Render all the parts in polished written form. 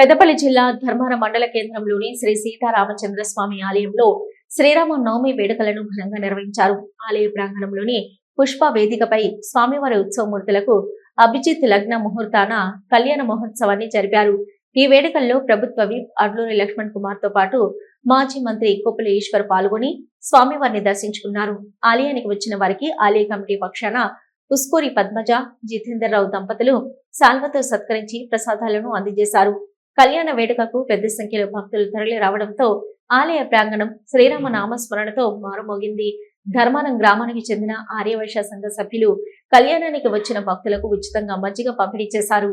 పెద్దపల్లి జిల్లా ధర్మారం మండల కేంద్రంలోని శ్రీ సీతారామచంద్రస్వామి ఆలయంలో శ్రీరామ నవమి వేడుకలను ఘనంగా నిర్వహించారు. ఆలయ ప్రాంగణంలోని పుష్ప వేదికపై స్వామివారి ఉత్సవమూర్తులకు అభిజిత్ లగ్న ముహూర్తాన కళ్యాణ మహోత్సవాన్ని జరిపారు. ఈ వేడుకల్లో ప్రభుత్వ విప్ అడ్లూరి లక్ష్మణ్ కుమార్ తో పాటు మాజీ మంత్రి కొప్పుల ఈశ్వర్ పాల్గొని స్వామివారిని దర్శించుకున్నారు. ఆలయానికి వచ్చిన వారికి ఆలయ కమిటీ పక్షాన ఉస్కూరి పద్మజ, జితేందర్ రావు దంపతులు శాల్వతో సత్కరించి ప్రసాదాలను అందజేశారు. కళ్యాణ వేడుకకు పెద్ద సంఖ్యలో భక్తులు తరలి రావడంతో ఆలయ ప్రాంగణం శ్రీరామ నామస్మరణతో మారుమోగింది. ధర్మారం గ్రామానికి చెందిన ఆర్యవైశ్య సంఘ సభ్యులు కళ్యాణానికి వచ్చిన భక్తులకు ఉచితంగా మజ్జిగ పంపిణీ చేశారు.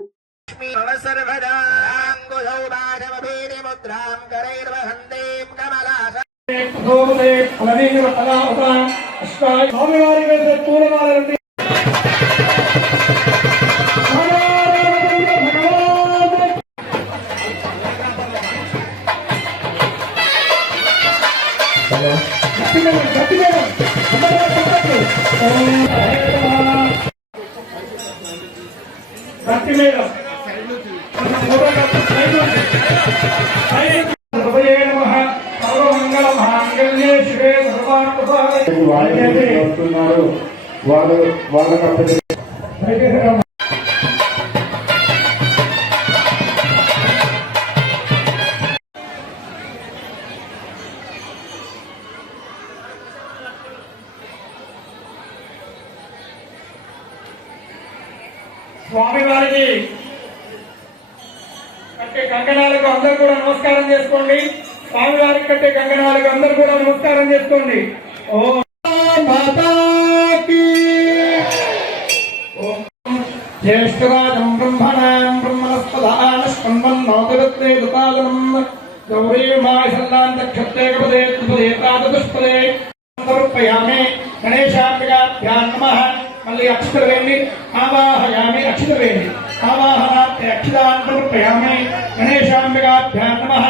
స్వామి వారికి కట్టే కంకణాలకు అందరూ కూడా నమస్కారం చేసుకోండి. స్వామి వారికి కట్టే కంకణాలకు అందరూ కూడా నమస్కారం చేసుకోండి. ఓం మాతాకి జ్యేష్ఠరాజం బ్రహ్మణాం బ్రహ్మణస్పదానస్కందన్నోదరత్నే దుపాలనం గౌరీమాయసల్లాంతక్షత్రేకపదే త్రిపదే ప్రాతదుష్పదే సమర్పయామి. గణేశాంబికాభ్యాం నమః. మళ్ళీ అక్షతలు వేయండి. ఆవాహయామి, అక్షతలు వేయండి. ఆవాహనాత్తే అక్షతాన్ సమర్పయామి. గణేశాంబికాభ్యాం నమః.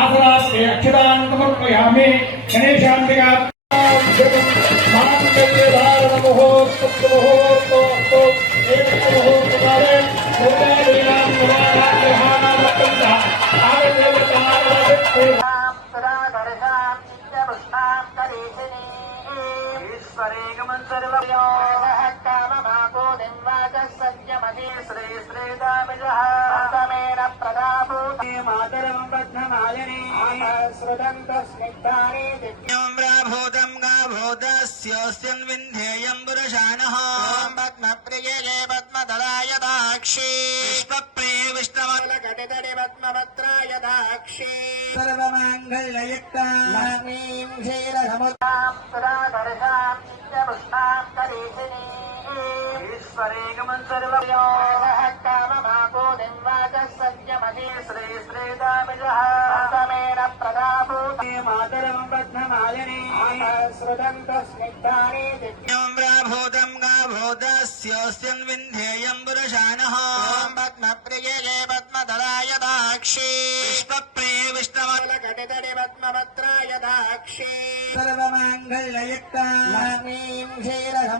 ఆసనాత్తే అక్షతాన్ సమర్పయామి. గణేశాంబికా सर्वमाङ्गल्ययुक्ता लक्ष्मीं क्षीरसमुद्रां सुराधरसां नित्यपुष्पां करीशिनी ईश्वरेकमं सर्वयोगः काममापूतिं वाचः सत्यमति श्री श्रीदामिजः समेन प्रदाभूते मातरं बध्नमालिनी श्रुतन्तस्मिग्धानि दिव्यं व्राभूतं गाभूतस्योऽस्यन् विन्ध्येयं पुरुषाणः पद्मप्रिये पद्मधराय दाक्षी पुष्पप्रिये विष्णवल्लकटितडि पद्मपत्राय दाक्षी सर्वमाङ्गल्ययुक्ता लक्ष्मीं क्षीरसमुद्रां